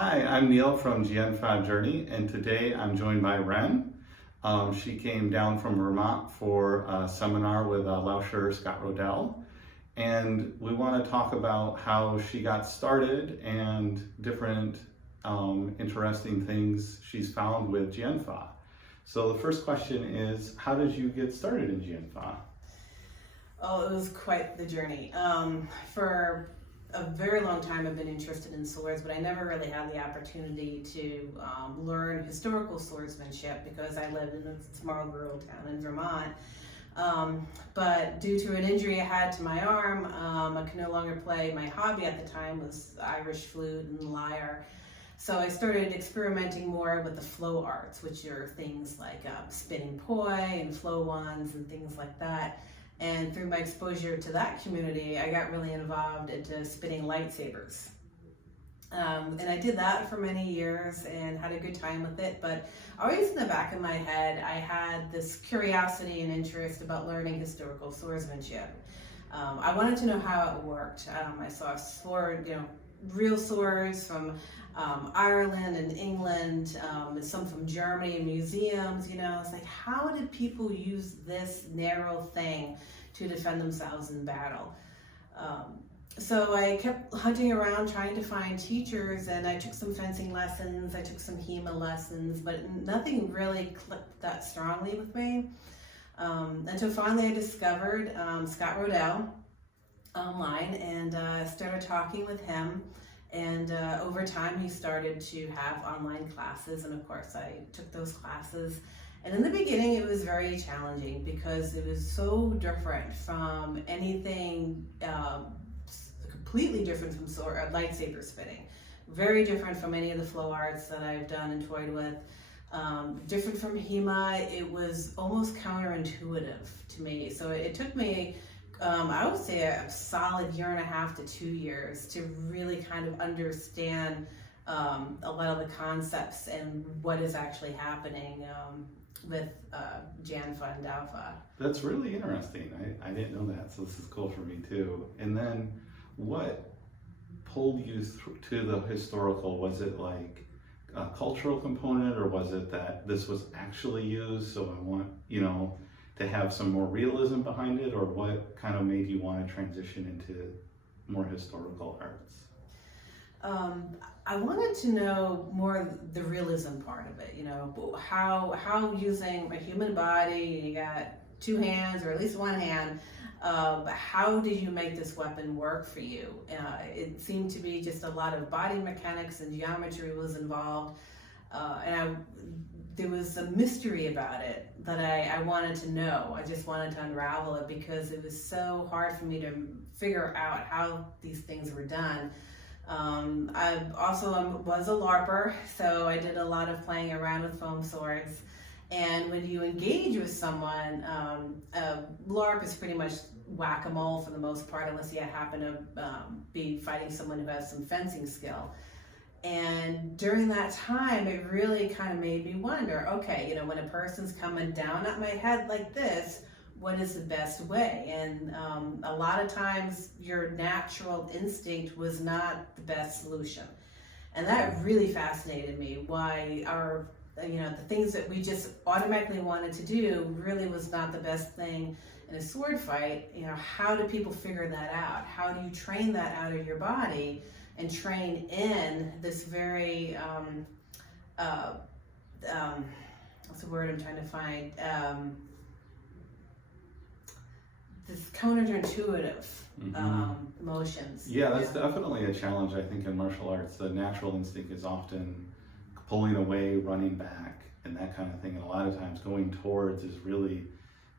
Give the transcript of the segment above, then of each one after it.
Hi, I'm Neil from Jianfa Journey, and today I'm joined by Ren. She came down from Vermont for a seminar with Lauscher Scott Rodell, and we want to talk about how she got started and different interesting things she's found with Jianfa. So the first question is, how did you get started in Jianfa? Oh, it was quite the journey. For a very long time I've been interested in swords, but I never really had the opportunity to learn historical swordsmanship because I lived in a small rural town in Vermont. But due to an injury I had to my arm, I could no longer play. My hobby at the time was Irish flute and lyre. So I started experimenting more with the flow arts, which are things like spinning poi and flow wands and things like that. And through my exposure to that community, I got really involved into spinning lightsabers. And I did that for many years and had a good time with it, but always in the back of my head, I had this curiosity and interest about learning historical swordsmanship. I wanted to know how it worked. I saw real swords from Ireland and England, and some from Germany in museums. It's like, how did people use this narrow thing to defend themselves in battle? So I kept hunting around trying to find teachers, and I took some fencing lessons, I took some HEMA lessons, but nothing really clicked that strongly with me. Until finally I discovered Scott Rodell online and started talking with him. And over time, he started to have online classes, and of course, I took those classes. And in the beginning, it was very challenging because it was so different from anything, completely different from lightsaber spinning. Very different from any of the flow arts that I've done and toyed with. Different from HEMA. It was almost counterintuitive to me. So it took me I would say a solid 1.5 to 2 years to really kind of understand a lot of the concepts and what is actually happening with Jianfa and Daofa. That's really interesting. I didn't know that, so this is cool for me too. And then what pulled you to the historical? Was it like a cultural component, or was it that this was actually used, so I want, to have some more realism behind it, or what kind of made you want to transition into more historical arts? I wanted to know more the realism part of it, how using a human body, you got 2 hands or at least 1 hand, how did you make this weapon work for you? It seemed to be just a lot of body mechanics and geometry was involved, there was a mystery about it that I wanted to know. I just wanted to unravel it because it was so hard for me to figure out how these things were done. I also was a LARPer, so I did a lot of playing around with foam swords. And when you engage with someone, LARP is pretty much whack-a-mole for the most part, unless you happen to be fighting someone who has some fencing skill. And during that time, it really kind of made me wonder, okay, when a person's coming down at my head like this, what is the best way? And a lot of times your natural instinct was not the best solution. And that really fascinated me, why the things that we just automatically wanted to do really was not the best thing in a sword fight. How do people figure that out? How do you train that out of your body and train in this very, what's the word I'm trying to find? This counterintuitive motions. Yeah, that's definitely a challenge, I think, in martial arts. The natural instinct is often pulling away, running back, and that kind of thing. And a lot of times going towards is really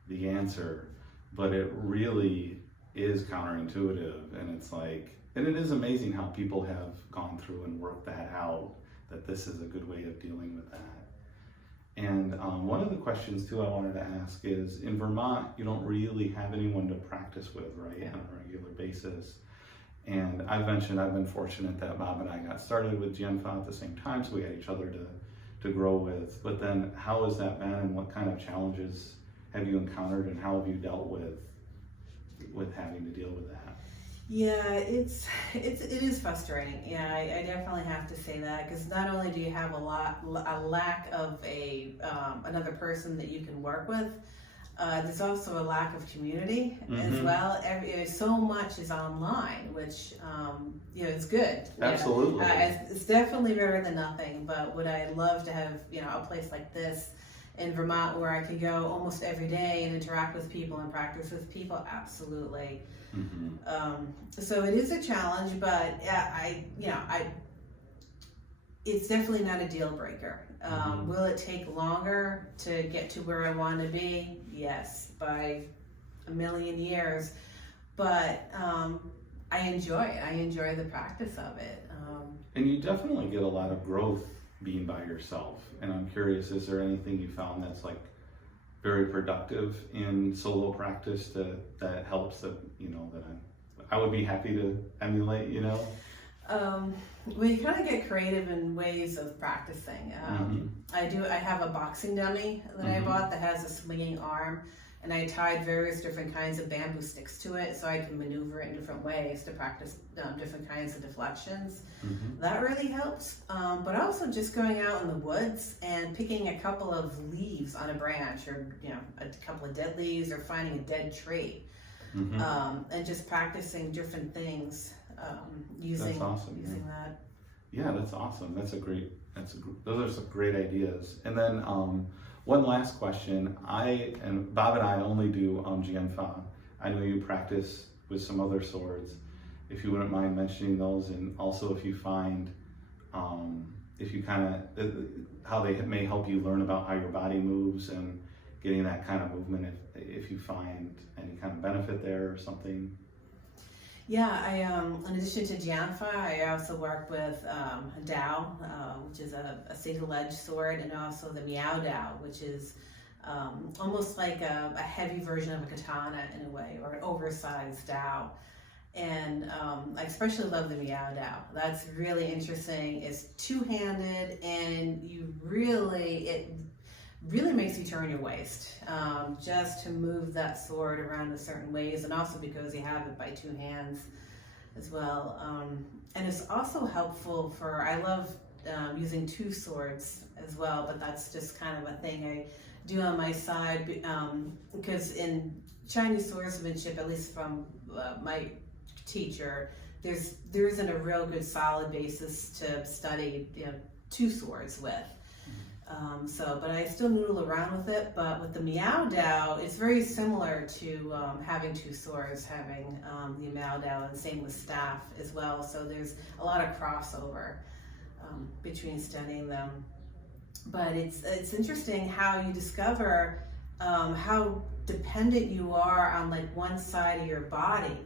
the answer, but it really is counterintuitive. And it's like, and it is amazing how people have gone through and worked that out, that this is a good way of dealing with that. And one of the questions too I wanted to ask is, in Vermont, you don't really have anyone to practice with, right, on a regular basis. And I've mentioned I've been fortunate that Bob and I got started with Jianfa at the same time, so we had each other to grow with. But then how has that been, and what kind of challenges have you encountered, and how have you dealt with having to deal with that? Yeah, it is frustrating. Yeah, I definitely have to say that, because not only do you have a lack of another person that you can work with, there's also a lack of community as Mm-hmm. well. So much is online, which is good. Absolutely. It's definitely better than nothing. But would I love to have a place like this in Vermont where I could go almost every day and interact with people and practice with people? Absolutely. Mm-hmm. So it is a challenge, but it's definitely not a deal breaker. Will it take longer to get to where I want to be? Yes, by a million years. But I enjoy it. I enjoy the practice of it. And you definitely get a lot of growth being by yourself. And I'm curious, is there anything you found that's like very productive in solo practice that helps that I would be happy to emulate? Well, you kind of get creative in ways of practicing. I have a boxing dummy that I bought that has a swinging arm, and I tied various different kinds of bamboo sticks to it so I can maneuver it in different ways to practice different kinds of deflections. That really helps. But also just going out in the woods and picking a couple of leaves on a branch, or a couple of dead leaves, or finding a dead tree, and just practicing different things using That's awesome. using that. Yeah, that's awesome. Those are some great ideas. And then one last question. Bob and I only do Jianfa. I know you practice with some other swords. If you wouldn't mind mentioning those, and also if you find, if you how they may help you learn about how your body moves and getting that kind of movement, if you find any kind of benefit there or something. Yeah, in addition to Jianfa, I also work with Dao, which is a single edge sword, and also the Miao Dao, which is almost like a heavy version of a katana in a way, or an oversized Dao. And I especially love the Miao Dao. That's really interesting. It's two-handed, and it really makes you turn your waist just to move that sword around in certain ways, and also because you have it by two hands as well. And it's also helpful I love using two swords as well, but that's just kind of a thing I do on my side, because in Chinese swordsmanship, at least from my teacher, there isn't a real good solid basis to study two swords with. But I still noodle around with it. But with the Miao Dao, it's very similar to having two swords, having the Miao Dao, and same with staff as well. So there's a lot of crossover between studying them. But it's interesting how you discover how dependent you are on like one side of your body,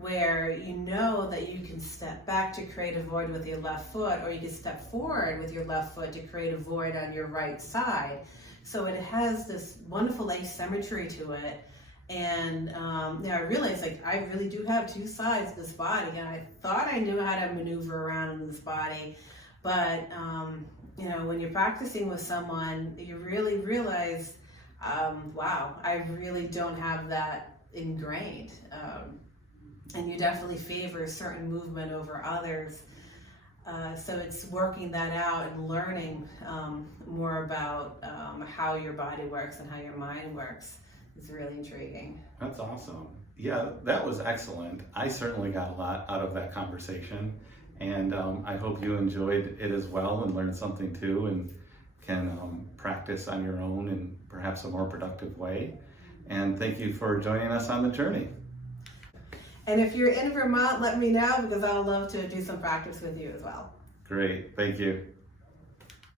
where you know that you can step back to create a void with your left foot, or you can step forward with your left foot to create a void on your right side. So it has this wonderful asymmetry to it. And I realized, like, I really do have two sides of this body, and I thought I knew how to maneuver around in this body. But, when you're practicing with someone, you really realize, wow, I really don't have that ingrained. And you definitely favor a certain movement over others. So it's working that out and learning more about how your body works and how your mind works is really intriguing. That's awesome. Yeah, that was excellent. I certainly got a lot out of that conversation, and I hope you enjoyed it as well and learned something too, and can practice on your own in perhaps a more productive way. And thank you for joining us on the journey. And if you're in Vermont, let me know, because I would love to do some practice with you as well. Great, thank you.